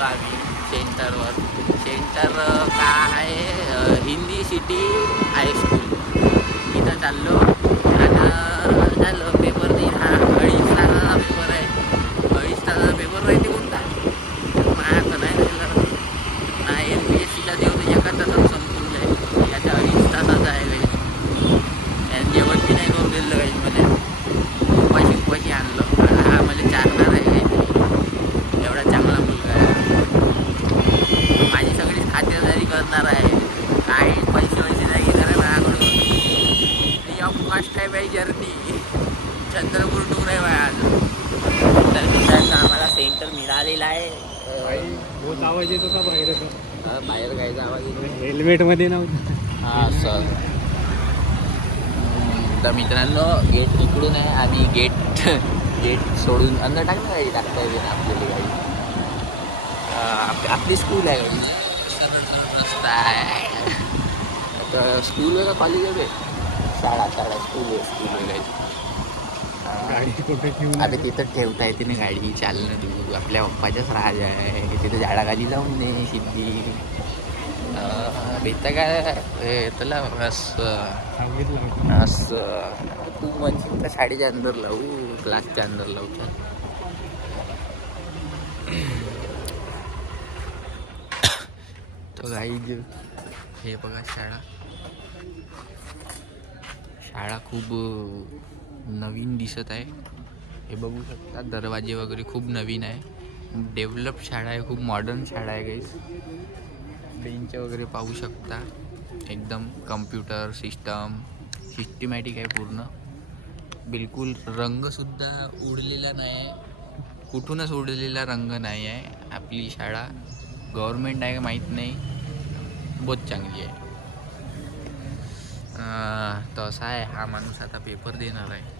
चाललो आम्ही सेंटरवर. सेंटर का आहे हिंदी सिटी हायस्कूल, इथं चाललो. आणि झालं पेपर नाही. हा 2:30 तासाचा पेपर आहे. 2:30 तासाचा पेपर राहते कोणता माझ्या नाही राहिलं ना. LPSCला देऊन एका तासात संपून जाईल. याच्या 2:30 तासाचा आहे काही. आणि जेवण बी नाही करून दिलं काही मला. उपाशी आणलं. हा मला चालणार आहे. एवढा चांगला मुलगा आहे. माझी सगळी खातेदारी करणार आहे. काही पैसे नाही घेणार आहे माझ्याकडून. फर्स्ट टाईम आहे जर्नी. चंद्रपूर टूर आहे माझ्या. तर मित्रांनो आम्हाला सेंटर मिळालेला आहे. बहुत आवाज येत होता बाहेर. बाहेर गायचा आवाज येतो. हेल्मेटमध्ये नव्हतं. हां सर. तर मित्रांनो गेट इकडून आहे. आम्ही गेट सोडून अंदर टाकणार आहे. टाकता येते ना आपल्याला गाडी. आपली स्कूल आहे गाडी. रस्ता आहे. तर स्कूल आहे का कॉलेज आहे? शाळा स्कूल आहे गाडी. गाडी कुठे ठेवून अरे तिथं ठेवता येते ना गाडी. चालणं तू आपल्या पप्पाच्याच राज आहे. तिथं झाडाखाली जाऊन दे सिद्धी. भेटतं काय तुला असं सांगितलं असं. तू म्हणशील तर शाळेच्या अंदर लावू, क्लासच्या अंदर लावू. तो गाईज हे बघा शाळा खूप नवीन दिसत आहे. हे बघू शकता दरवाजे वगैरे खूप नवीन आहे. डेव्हलप शाळा आहे. खूप मॉडर्न शाळा आहे गाईज. बेंच वगैरे पाहू शकता. एकदम कम्प्युटर सिस्टमॅटिक आहे पूर्ण. बिलकुल रंगसुद्धा उडलेला नाही आहे. कुठूनच उडलेला रंग नाही आहे. आपली शाळा गव्हर्मेंट आहे का माहीत नाही. बहुत चांगली आहे. तर असा आहे. हा माणूस आता पेपर देणार आहे.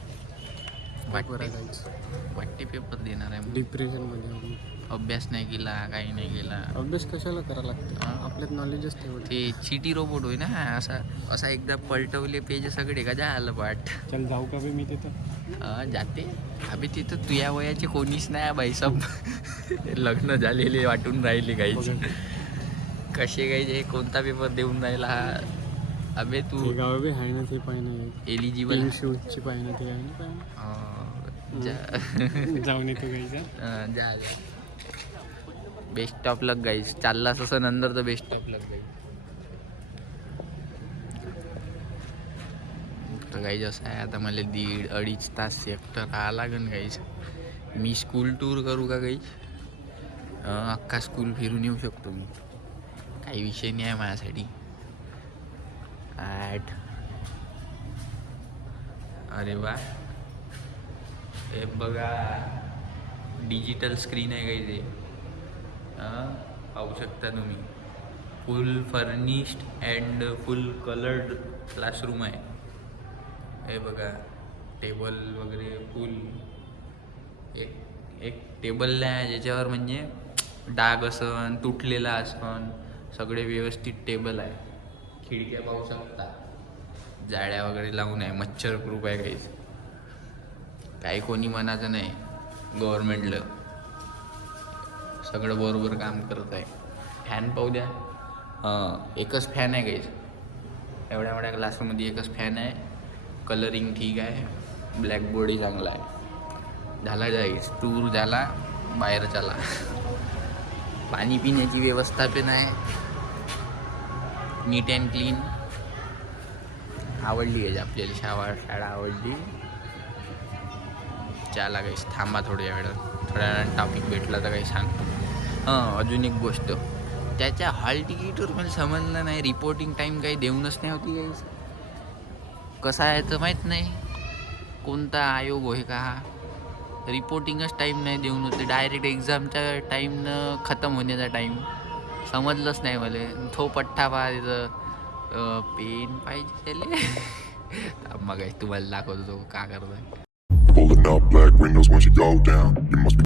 वाटते पेपर देणार आहे. डिप्रेशनमध्ये अभ्यास नाही केला, काही नाही केला. अभ्यास कशाला करायला लागतं? आपल्यात नॉलेजच ठेवत. ते चिटी रोबोट होय ना असा एकदा पलटवले पेज सगळे का झालं पाठ. चल जाऊ का बी मी तिथं? जाते अभि तिथं तुझ्या वयाचे कोणीच नाही बाई. सब लग्न झालेले वाटून राहिले काही. कसे काही कोणता पेपर देऊन राहिला हा? अबे तू गाव बी आहे ना ते पाहिजे. एलिजिबल शूटची पाहिजे ते आहे ना. जाऊन येतो गाईचा. जा बेस्ट ऑफ लक गाईज. चाललास असं नंतर तर बेस्ट ऑफ लक गाईज. तर गाईज असं आहे. आता मला 1.5-2.5 तास एकटं राहा लागेल गाईज. मी स्कूल टूर करू का गाईज? अख्खा स्कूल फिरून येऊ शकतो मी. काही विषय नाही आहे माझ्यासाठी. अरे वा हे बघा डिजिटल स्क्रीन आहे काही ते. पाहू शकता तुम्ही. फुल furnished and full coloured classroom आहे. हे बघा टेबल वगैरे फुल. एक टेबल नाही ज्याच्यावर म्हणजे डाग असन, तुटलेला असन. सगळे व्यवस्थित टेबल आहे. खिडक्या पाहू शकता. जाळ्या वगैरे लावून आहे. मच्छर प्रूफ आहे काहीच. काही कोणी म्हणायचं नाही. गव्हर्मेंटला सगळं बरोबर काम करत आहे. फॅन पाहू द्या. एकच फॅन आहे काहीच. एवढ्या मोठ्या क्लासरूममध्ये एकच फॅन आहे. कलरिंग ठीक आहे. ब्लॅकबोर्डही चांगला आहे. झाला जाईस टूर झाला. बाहेर चला. पाणी पिण्याची व्यवस्था पण आहे. नीट अँड क्लीन. आवडली आहे आपल्याला शाळा आवडली. चला काही थांबा थोड्या वेळानं टॉपिक भेटला तर काही सांगतो. अजून एक गोष्ट त्याच्या हॉल तिकीटवर मला समजलं नाही. रिपोर्टिंग टाईम काही देऊनच नाही होती काही. कसा आहे तर माहीत नाही. कोणता आयोग होय का हा? रिपोर्टिंगच टाईम नाही देऊन होते. डायरेक्ट एक्झामच्या टाईमनं खतम होण्याचा टाईम समजलंच नाही मला. तो पठ्ठा पहा तिथं. पेन पाहिजे त्याला. मग तुम्हाला दाखवतो तो का करतोय. Pulling up black windows once you go down. You must be